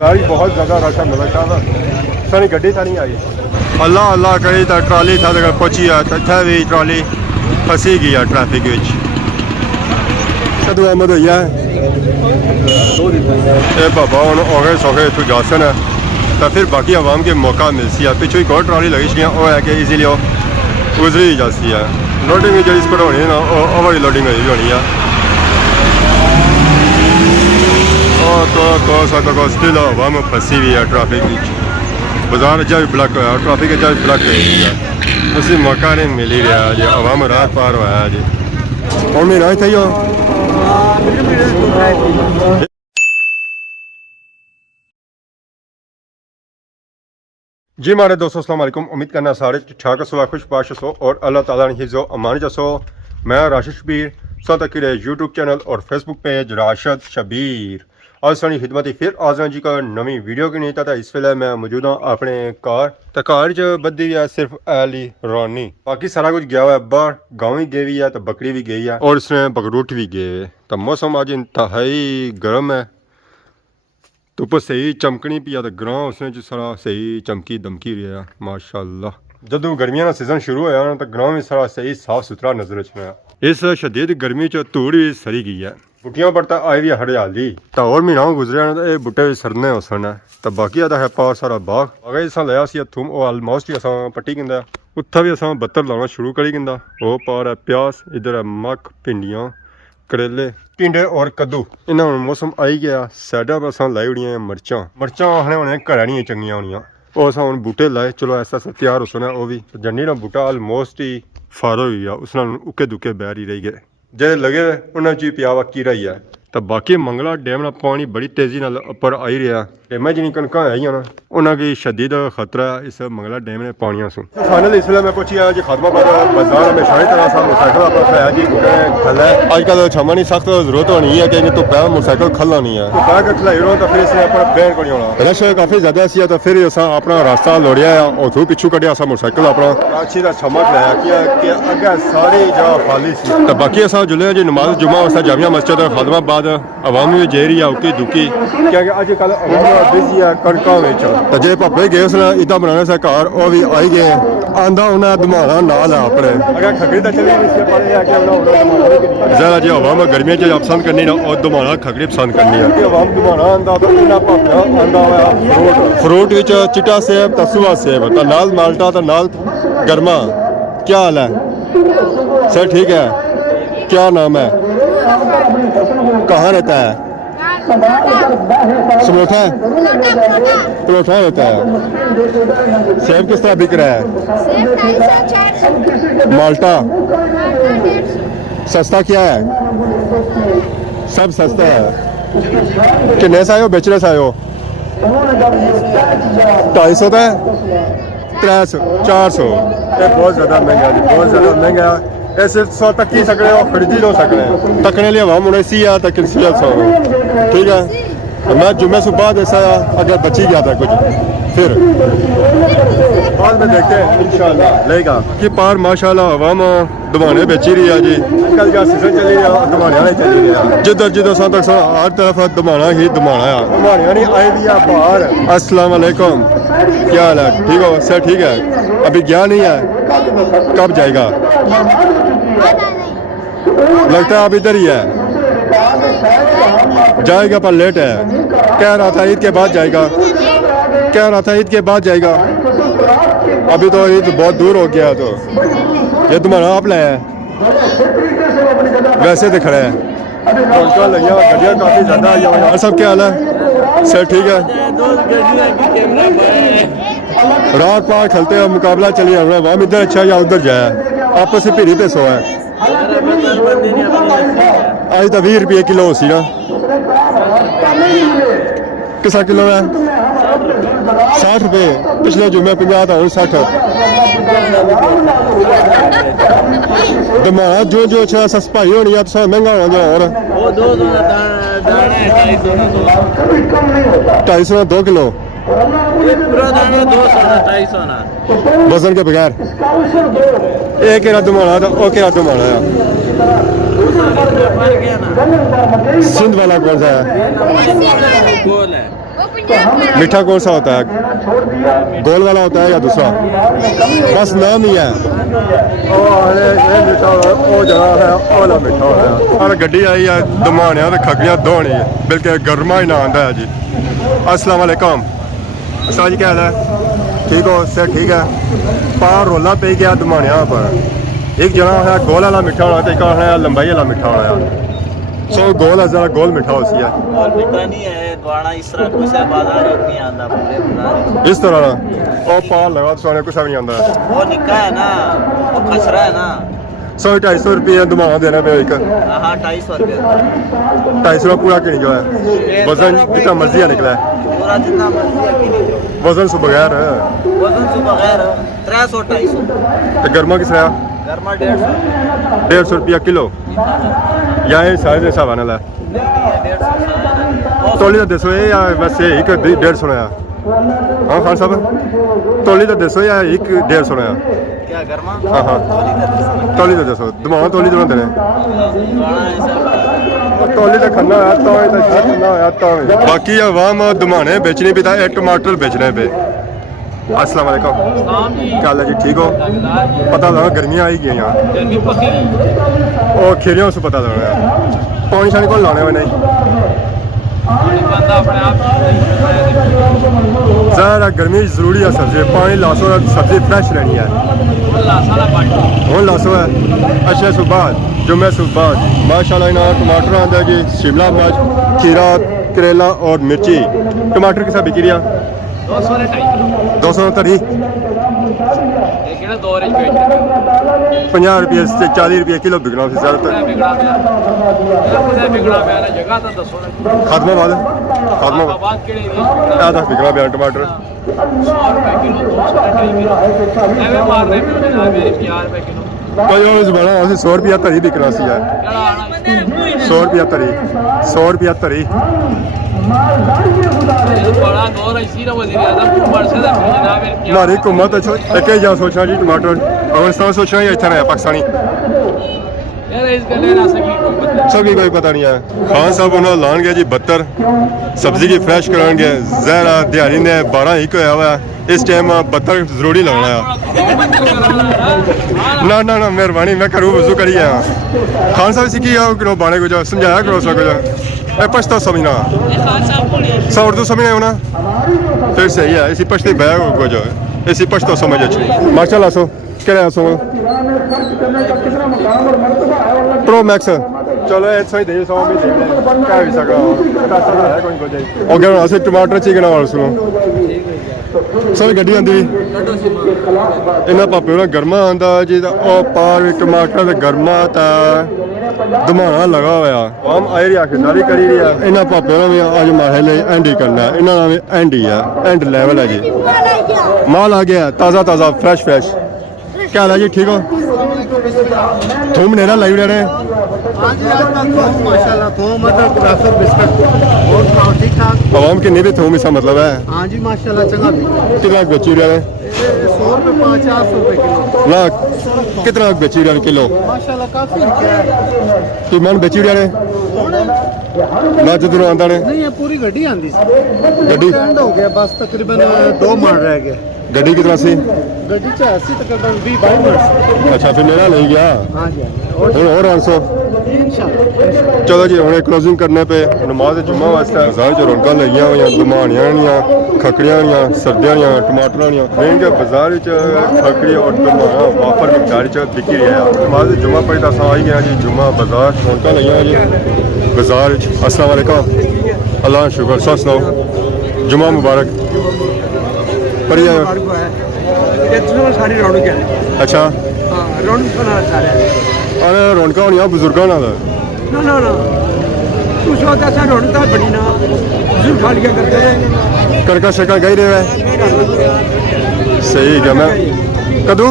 गाड़ी बहुत ज़्यादा रश है मतलब शाह सारी गड्डी था नहीं आई अल्लाह अल्लाह करे तो ट्राली था पहुंची है तो इतना भी ट्राली फसी गई है ट्रैफिक कदू अहमद होई है बाबा हम हो गए सौखे इतों जा सन तो फिर बाकी आवाम के मौका मिलती है पिछू एक और ट्राली लगी सी वो है कि ईजीली गुजरी जाती है लोडिंग जी इस पर होनी है ना ओवर लोडिंग हुई भी होनी है तो स्टिल आवाम फसी हुई है ट्रैफिक बाजार अजा भी ब्लॉक होया ट्रैफिक अजा भी ब्लॉक हुई है उसी मौका नहीं मिल ही रहा जी आवाम रात पार होया जी और मेरा इतना ही हो जी हमारे दोस्तों अस्सलाम वालेकुम उम्मीद करना सारे ठीक सो खुशबाश सो और अल्लाह ताला ने हिफ्ज़ो अमान जसो मैं राशिद शबीर साथ अकेले यूट्यूब चैनल और फेसबुक पेज राशिद शबीर आज सारी खिदमत फिर आजा जी का नवी वीडियो की नहीं था इस वेले मैं मौजूद हाँ अपने कार तो कार च बदी है सिर्फ एली रानी बाकी सारा कुछ गया हुआ है बाहर गाँव ही गई है तो बकरी भी गई है और इसने बकरूट भी गए हुए तो मौसम आज इंतहाई गर्म है धुप सही चमकनी पी तो ग्रां उसने सारा सही चमकी दमकी रहा माशाअल्लाह जदों गर्मियों का सीजन शुरू होया ना तो ग्रां भी सारा सही साफ सुथरा नजर आया इस शदीद गर्मी च धूड़ भी सरी गई है बुटियां पर तो आई भी हरियाली तो और महीना गुजरिया ना ये बूटे भी सरने हो सन तो बाकी आता है पार सारा बाग अगर इस लिया थूम ऑलमोस्ट ही अस पट्टी गिंदा उत्था भी अस बत्तर लाना शुरू करी गिंदा वो पार है प्याज इधर है मक्क भिंडियां करेले टिंडे और कद्दू इन्हें मौसम आई गया साइडा पर अस लाई उड़िया मर्चां आखने होने घर नहीं चंगियां होनियां वो अस हम बूटे लाए चलो ऐसा तैयार हो सुना वो भी जन्नी ना बूटा ऑलमोस्ट ही फार हो गया उस उके दुके बैर ही रह गए जे लगे उन्होंने जी पिया वा कीरा ही है तो बाकी मंगला डैम ना पानी बड़ी तेजी नाल उपर आई रहा डैमें जिन्नी कणकां है ना उन्होंने शदीद खतरा इस मंगला डैम ने पानिया से फाइनल इसलिए मैं पहुंची आया जी खादमाबाद बाजार में सारी तरह सा मोटरसाइकिल आप है जी खल है अजकल छमा नहीं सख्त जरूरत होनी है कि तो पै मोटरसाइकिल खलना नहीं है तो पै के खलाई रहो तो फिर इसने अपना बैन को नहीं होना रश काफी ज्यादा सी तो फिर अस अपना रास्ता लोड़िया उथू पिछू कटिया अस मोटरसाइकिल अपना अच्छी का छमा खलाया कि अगे सारी जगह खाली सी तो बाकी अस जुले जी नमाज जुमा वास्ते जामिया मस्जिद खादमाबाद आवाम भी जे रही है उकी दुकी क्योंकि अजकल बिजी है कणकों तो जे पापे गए उसने इदा बनाने से घर वो भी आई गए आंदा उन्हें धमाना नाल है अपने अगर खगड़ी तो चली ज्यादा जो आवाम गर्मियों च पसंद करनी ना और धमाना खगड़ी पसंद करनी है आवाम धमाना आंदा तो इन्हें पापा आंदा फ्रूट विच चिट्टा सेब तो सुहा सेब तो नाल माल्टा तो नाल गर्मा क्या हाल है सर ठीक है क्या नाम है कहाँ रहता है समोसा परोठा होता है सेब किस तरह बिक रहा है माल्टा सस्ता क्या है सब सस्ता है किन्ने से आयो बेचने से आयो 250 का है 300 400 ये बहुत ज़्यादा महंगा जी बहुत ज़्यादा महंगा ऐसे 100 तक ही सकते हो खरीद ही लो सकते हैं तकने लिए हम उन्हें सी तक ठीक है मैं जुम्मे से बाद ऐसा अगर बची गया था कुछ फिर बाद में देखते हैं इंशाल्लाह लेगा कि पार माशाल्लाह आवाम दमाने बेची रही है जी कल का सीजन चली रहा दमानिया नहीं चली रहा जिधर जिधर सा तक हर तरफ दमाना ही दमाना है दमानिया नहीं आई भी बाहर अस्सलाम वालेकुम क्या हाल है ठीक हो सर ठीक है अभी गया नहीं है कब जाएगा लगता है आप इधर ही है जाएगा पर लेट है कह रहा था ईद के बाद जाएगा अभी तो ईद बहुत दूर हो गया तो ये तुम्हारा आप लाया है वैसे तो खड़ा है गड्डियाँ काफ़ी ज़्यादा आई और सब क्या हाल है सर ठीक है रात पार खेलते हैं मुकाबला चलिए वहाँ इधर अच्छा या उधर जाए आपस में भीड़ी पे सो है आज तो 20 रुपये किलो सी ना किसा किलो है 60 रुपये पिछले जुम्मे 50 था हूँ 60 दमाना जो जो अच्छा सस्पाई होनी है तो महंगा होना जो और 250 2 किलो वजन के बगैर एक दमाना था वो केरा दमाना है सिंध वाला कौन सा है मीठा कौन सा होता है, गोल वाला होता है या दूसरा? बस नाम ही है। गड्डी आई है दमानिया तो खग्गियां धोनी है, बिल्कुल गर्मा ही ना आंदा है जी। अस्सलाम वालेकुम सर जी, क्या हाल है? ठीक हो सर? ठीक है। पार रोला पे गया दमानिया पर, एक जना है गोल वाला मीठा होना तो एक है लंबाई वाला मीठा होना। सो गोल है जरा गोल मीठा होती है और मीठा नहीं है द्वारा इस तरह कुछ है बाजार ही नहीं आंदा इस तरह ना। और पार लगा तो सोने कुछ भी नहीं आंदा। वो निक्का है ना, वो खसरा है ना। 100-250 रुपये दुमा देना पे एक। हाँ 250 रुपये। 250 पूरा क्यों निकला है? वजन जितना मर्जी है निकला है, पूरा जितना मर्जी है कि नहीं। वजन से बगैर है, वजन से बगैर 300-250। तो गर्मा किस रहा? गर्मा 150। 150 रुपया किलो या ये साइज हिसाब आने ला तोली तो दसो या बस ये एक 150 है। हाँ खान साहब तोली तो दसो या एक 150 है क्या गर्मा? हाँ हाँ तोली तो दसो दमा तोली दोनों देने तोली तो खन्ना है तो खन्ना है तो बाकी अवाम दमाने बेचने भी था, टमाटर बेचने पे। अस्सलाम वालेकुम, क्या हाल है जी? ठीक हो? पता लगा गर्मियाँ आई गई यहाँ और खीरियों से पता लगा पानी शानी को लाने में नहीं ज़्यादा गर्मी जरूरी है। सब्जी पानी लासो, सब्जी फ्रेश रहनी है। हूँ लासो है अच्छे सुबह जुम्मे सुबह माशाल्लाह इन्हें टमाटर आंदा जी, शिमला मिर्च, खीरा, करेला और मिर्ची। टमाटर किस बिकी रहा? 200 तरी 50 रुपये से 40 रुपये किलो बिकना से ज़्यादातर। खादमाबाद आधा बिकना पे टमाटर। बड़ा 100 रुपया तरी बिकना सी है। 100 रुपया तरी, 100 रुपया तरी। हमारी हुकूमत एक ही सोचना जी टमाटर अफगानिस्तान सोचना या इतना है पाकिस्तानी सबकी कोई पता नहीं है। खान साहब उन्होंने लान गया जी 72 सब्जी की फ्रेश कराएंगे जहरा दिहाड़ी ने 12 ही होया हुआ है इस टाइम 72 जरूरी लगना है। ना ना ना मेहरबानी मैं करूँ वजू करी आया। खान साहब सीखी करो बाने को जो समझाया करो उसका कुछ पछता समझना 100 उर्दू समझना हो ना फिर सही है। इसी पछते बया को जो इसी पछता समझ अच्छी माशाल्लाह सो क्या सो प्रो मैक्स चलो ऐसा ही दे 100 में दे क्या भी सका और ऐसे टमाटर चिकन और सुनो सर गड्डी आंदी इन्हें पापे ना गर्मा आंदा जी पार टमाटर गर्मा था धमाना लगा हुआ आम आई रही खरीदारी करी रही है। इन्हें पापे भी अज माहे एंड ही करना है। इन्होंने भी एंड ही है, एंड लेवल है जी। माल आ गया ताज़ा ताज़ा फ्रेश फ्रेश। क्या हाल है जी? ठीक हो? थूम नेरा लाई रहे आवाम किन्नी भी थूम इसका मतलब है? हाँ जी माशाल्लाह चंगा भी। कितना बेची रहे हैं? 100 रुपये 400 रुपये किलो। ना कितना बेची रहे किलो? माशाल्लाह काफी है। कि मन बेची रहे ना जिधर आंदा ने नहीं ये पूरी गड्डी आंदी गड्डी एंड हो गया बस तकरीबन 2 मन रह गए। गड्डी कितना सी? गड्डी च 80 तकरीबन 20-22 मिनट। अच्छा फिर मेरा नहीं गया हाँ जी और 800 इंशाल्लाह। चलो जी हमने क्लोजिंग करने पे नमाज जुम्मा वास्ते बाजार च रौनक लगियां हुई दमानियां खकड़ियां सर्दियां टमाटर महंगे बाजार खकड़ी और दमाना वाफर मिकदार च बिकी रहा है। नमाज जुम्मा पढ़ी तो आई गया जी जुम्मा बाजार रौनक लगियां जी बाजार। अस्सलाम वालेकुम अल्लाह शुक्र सो सुनाओ जुम्मा मुबारक पढ़ी सारी रौनक है। अच्छा रौनक अरे रौनक होनी बुजुर्गों ना ना कुछ होता है रौनक बनी ना बुजुर्ग खा लिया करते हैं कड़का शका गई रहे है सही है मैं कदू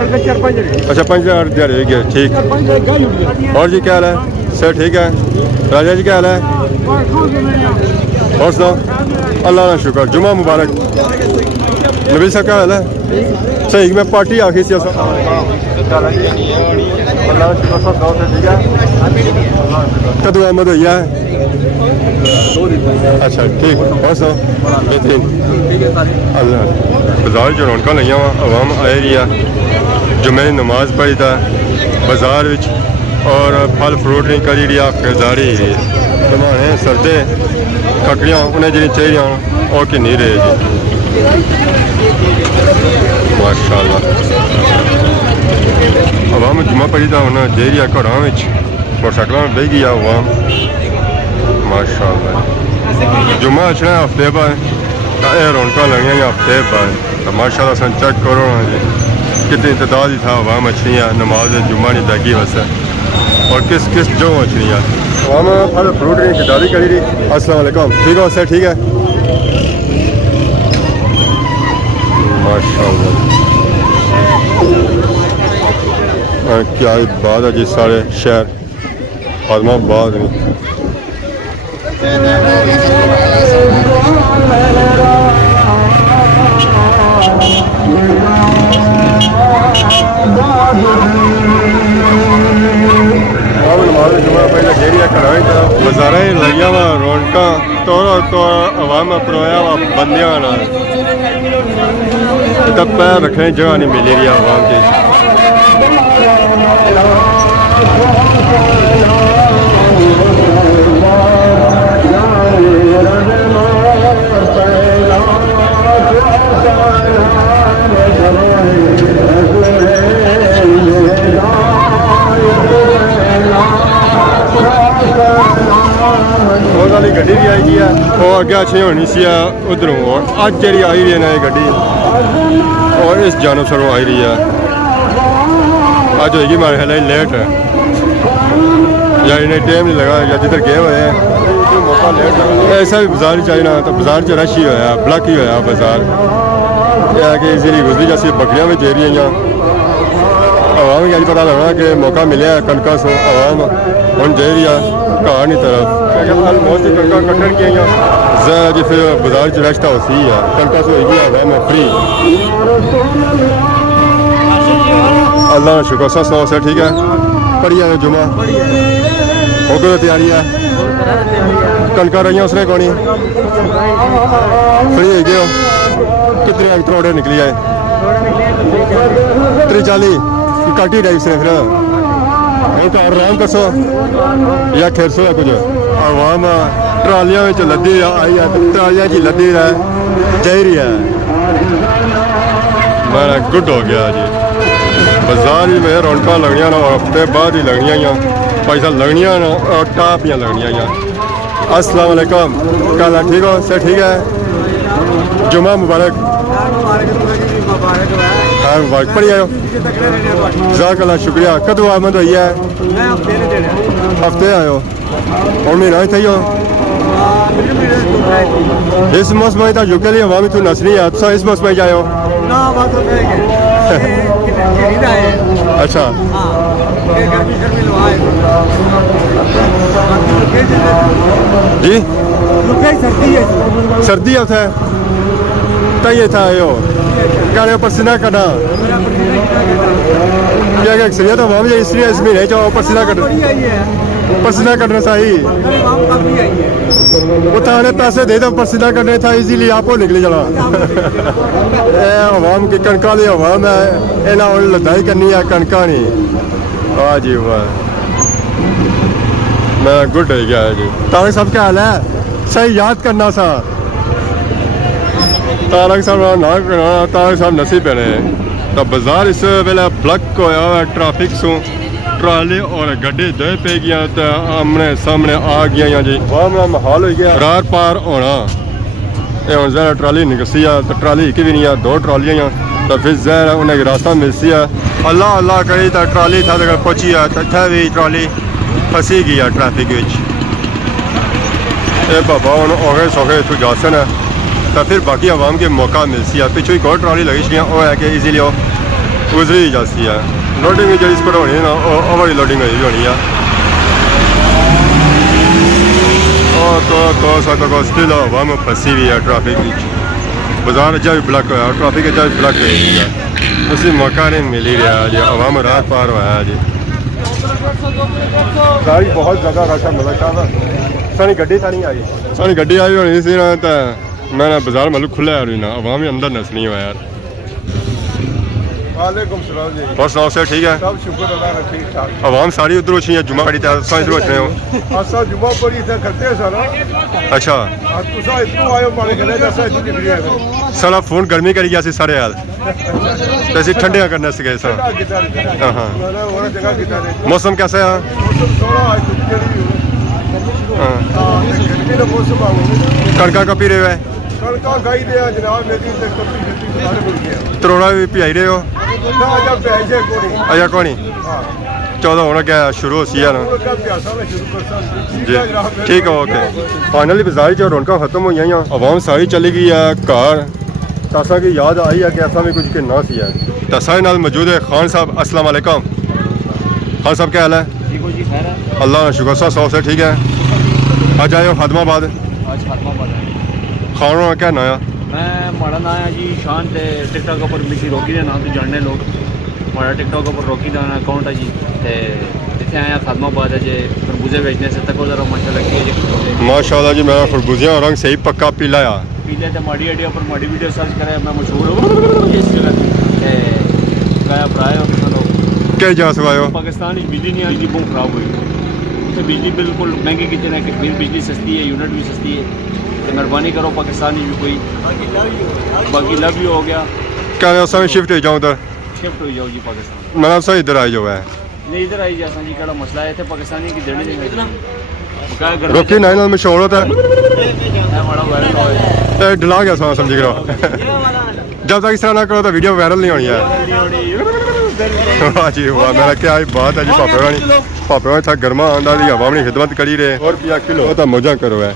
अच्छा 5,000 दिहाड़ी गया ठीक। और जी क्या हाल है? सर ठीक है। राजा जी क्या हाल है? और सुनाओ अल्लाह का शुक्र जुम्मा मुबारक। नबी साहब क्या हाल है? सही मैं पार्टी आखी सी कदू आमद हुई है अच्छा ठीक और सो बेहतरीन ठीक है सारे अल्लाह बाजार जो रौनक लगियां वा आवाम आई रही है जुमे की नमाज पढ़ी था बाजार विच और फल फ्रूट नहीं करी रही खरीदारी कमाने सरदे ककड़ियाँ उन्हें जी चाहिए और कि नहीं रहे जी माशाअल्लाह आवाम जुम्मा पढ़ी था उन्हें दे रही घर मोटरसाइकिलों में बह गई आवाम माशाअल्लाह जुम्मा अचना हफ्ते बाद रौनक लगियां हफ्ते बाद तो माशाअल्लाह सन चेक करो ना जी कितनी तादाद ही था आवाम अच्छी है नमाज जुम्मा नहीं बैगी वैसे और किस किस जो अच्छी है आवाम फल फ्रूट नहीं खरीदारी करी रही अस्सलाम वालेकुम ठीक हो सर ठीक है माशाअल्लाह क्या बात है जी सारे शहर आदमाबाद में जुम्मा पहले डेरिया कराई था बाजारा ही लगिया वा रौनक तो आवाम परोया वा बंदियां तब पैर रखने की जगह नहीं मिली रही आवाम की वाली गड्डी भी आई है वो अगे अच्छी होनी सी उधरों और अज जी आई रही है ना ये गड्डी और इस जानब सरों आई रही है अज होगी मेरे ख्याल लेट है या इन्हें टाइम नहीं लगा या जिधर गए हुए हैं मौका लेट ऐसा भी बाजार चाहिए ना तो बाजार च रश ही होया ब्लॉक ही होया बाजार यह कि इजीली गुजरी जैसी बकरियां भी दे रही हैं आवाम की अज पता लगना कि मौका मिले कनका सो आवाम हम दे रही है घर नहीं तरफ बहुत सी कनका कट्टन की जी फिर बाजार च रश तो उसी है कनका सो होगी आवाम फ्री अल्लाह का शुक्र सौ से ठीक है पढ़ी आए जुमा हो गई तैयारी है कनका रही उसने कौन फ्री हो गए कितने त्रोड़े निकली आए 340 काटी डाई से फिर आराम कसो या खेरसो है कुछ आवाम ट्रालियां में लद्दी आई है ट्रालियां की लद्दी है जाही रही है मेरा गुड हो गया जी बाजार भी में रौनक लगनिया ना और हफ्ते बाद ही लगनिया पैसा लगनिया ना और टापियाँ लगनिया अस्सलाम वालेकुम कल ठीक हो सर ठीक है जुमा मुबारक मुबारक पढ़ी आयो जज़ाकल्लाह शुक्रिया कदों आमद हुई है हफ्ते आयो और महीना इतना ही हो इस मौसम में युके लिए हवा में तू नसनी है तो इस मौसम में जाओ अच्छा जी सर्दी है उसे तय था यो गाने पसीना करना क्या क्या एक्सरिया तो वहाँ भी इसलिए इसमें नहीं जाओ पसीना करना सही उतारे पैसे दे दो पसीना करने था इजीली आपको निकली जाना आवाम की कनका दी आवाम है इन्हें लदाई करनी है कनका नहीं वाह जी वाह मैं गुड हो गया जी तारक साहब क्या हाल है सही याद करना सा तारक साहब ना करना तारक साहब नसीब पहने तो बाजार इस वेले ब्लॉक होया ट्रैफिक सो ट्राली और गड्डी दे पे गया तो आमने सामने आ गया जी वाह माहौल हो गया रार पार होना ये हम जरा ट्राली निकसी है तो ट्राली एक भी नहीं है 2 ट्रालियाँ तो फिर जहर उन्हें रास्ता मिलसी है अल्लाह अल्लाह करी तो ट्राली था पहुंची है तो इतना भी ट्राली फंसी गई है ट्रैफिक ये बाबा हम औखे सौखे इतों जा सन है तो फिर बाकी आवाम के मौका मिलसी है पिछू एक और ट्राली लगी सी वो है कि ईजीली गुजरी जाती है लोडिंग जी इस पर होनी ना ओवर लोडिंग हुई भी होनी है तो स्टिल आवाम फंसी हुई है ट्रैफिक बाजार अजा भी ब्लॉक होया ट्रैफिक अजा भी ब्लॉक हो उसी मौका नहीं मिल ही रहा जी आवाम रात पार होया जी ਸਾਰੀ ਬਹੁਤ ਜ਼ਿਆਦਾ ਰਸ਼ ਹੈ ਮਲਕ ਸਾਹਿਬ ਸਾਡੀ ਗੱਡੀ ਤਾਂ ਨਹੀਂ ਆਈ ਸਾਡੀ ਗੱਡੀ ਆਈ ਹੋਣੀ ਸੀ ਨਾ ਤਾਂ ਮੈਂ ਨਾ ਬਾਜ਼ਾਰ ਮਲਕ ਖੁੱਲਾ ਹੈ ਨਾ ਆਵਾਮ ਅੰਦਰ ਨਸਣੀ ਹੋਇਆ ਯਾਰ वालेकुम सलाम जी बस नाव से ठीक है सब शुक्र अल्लाह का ठीक ठाक आवाम सारी उधर उठी है जुमा पड़ी था साइंस रोज रहे हो असा जुमा पड़ी था करते हैं सारा अच्छा आज तुसा इतनो आयो पानी खेले जैसा इतनी डिग्री है साला फोन गर्मी करी गया सी सारे हाल वैसे ठंडिया करने से गए सर हां हां और जगह कितना मौसम कैसा है मौसम थोड़ा आज हां गर्मी का मौसम आ गया कणका का पी रहे हो कणका गाई दे जनाब मेरी ते कपड़ी छत्ती सारे मिल गया तरोड़ा भी पियाई रहे हो ना अजा पैसे कोनी अजा कोनी हां 14 होना क्या शुरू होसी है ना जी ठीक है ओके फाइनली बाजार च रौनक खत्म हो गई आवाम सारी चली गई है घर तासा की याद आई है कि ऐसा भी कुछ कहना सी है तासा नाल मौजूद है खान साहब अस्सलाम वालेकुम खान साहब क्या हाल है ठीक हो जी खैर है अल्लाह का शुक्र साहब 100 से ठीक है आज आए हो खादमाबाद आज फातमाबाद है खाना क्या नया मैं माड़ा ना है जी शान ते टिकटॉक पर मिसी रोकी दे नाम तो जानने लोग माड़ा टिकटॉक पर रोकी का अकाउंट है जी ते इतने आया खादमाबाद है जे खरबूजे बेचने से तक जरा माशाल्लाह की है माशाल्लाह जी मेरा खरबूजिया रंग सही पक्का पीला है पीले ते माड़ी आइडिया पर माड़ी वीडियो सर्च करे मैं मशहूर हूं इस जगह ते गया प्राय हो लोग क्या जा सवायो पाकिस्तान में बिजली नहीं आई जी बहुत खराब हुई तो बिजली बिल्कुल महंगी कितने है कि बिजली सस्ती है यूनिट भी सस्ती है तो मेहरबानी करो पाकिस्तानी भी कोई बाकी लव यू हो गया क्या मैं समय शिफ्ट हो जाऊँ उधर शिफ्ट हो जाओ जी पाकिस्तान मतलब सर इधर आई जाओ है नहीं इधर आई जैसा जी कड़ा मसला है थे पाकिस्तानी की देने नहीं रोकी नाइन मशहूर होता है बड़ा वायरल हो डला गया सो समझ करो जब तक इस तरह ना करो तो वीडियो वायरल नहीं होनी है वाह जी वाह मेरा क्या बात है जी पापे वाली था गर्मा आंदा दी हवा अपनी खिदमत करी रहे और 50 किलो तो मौजा करो है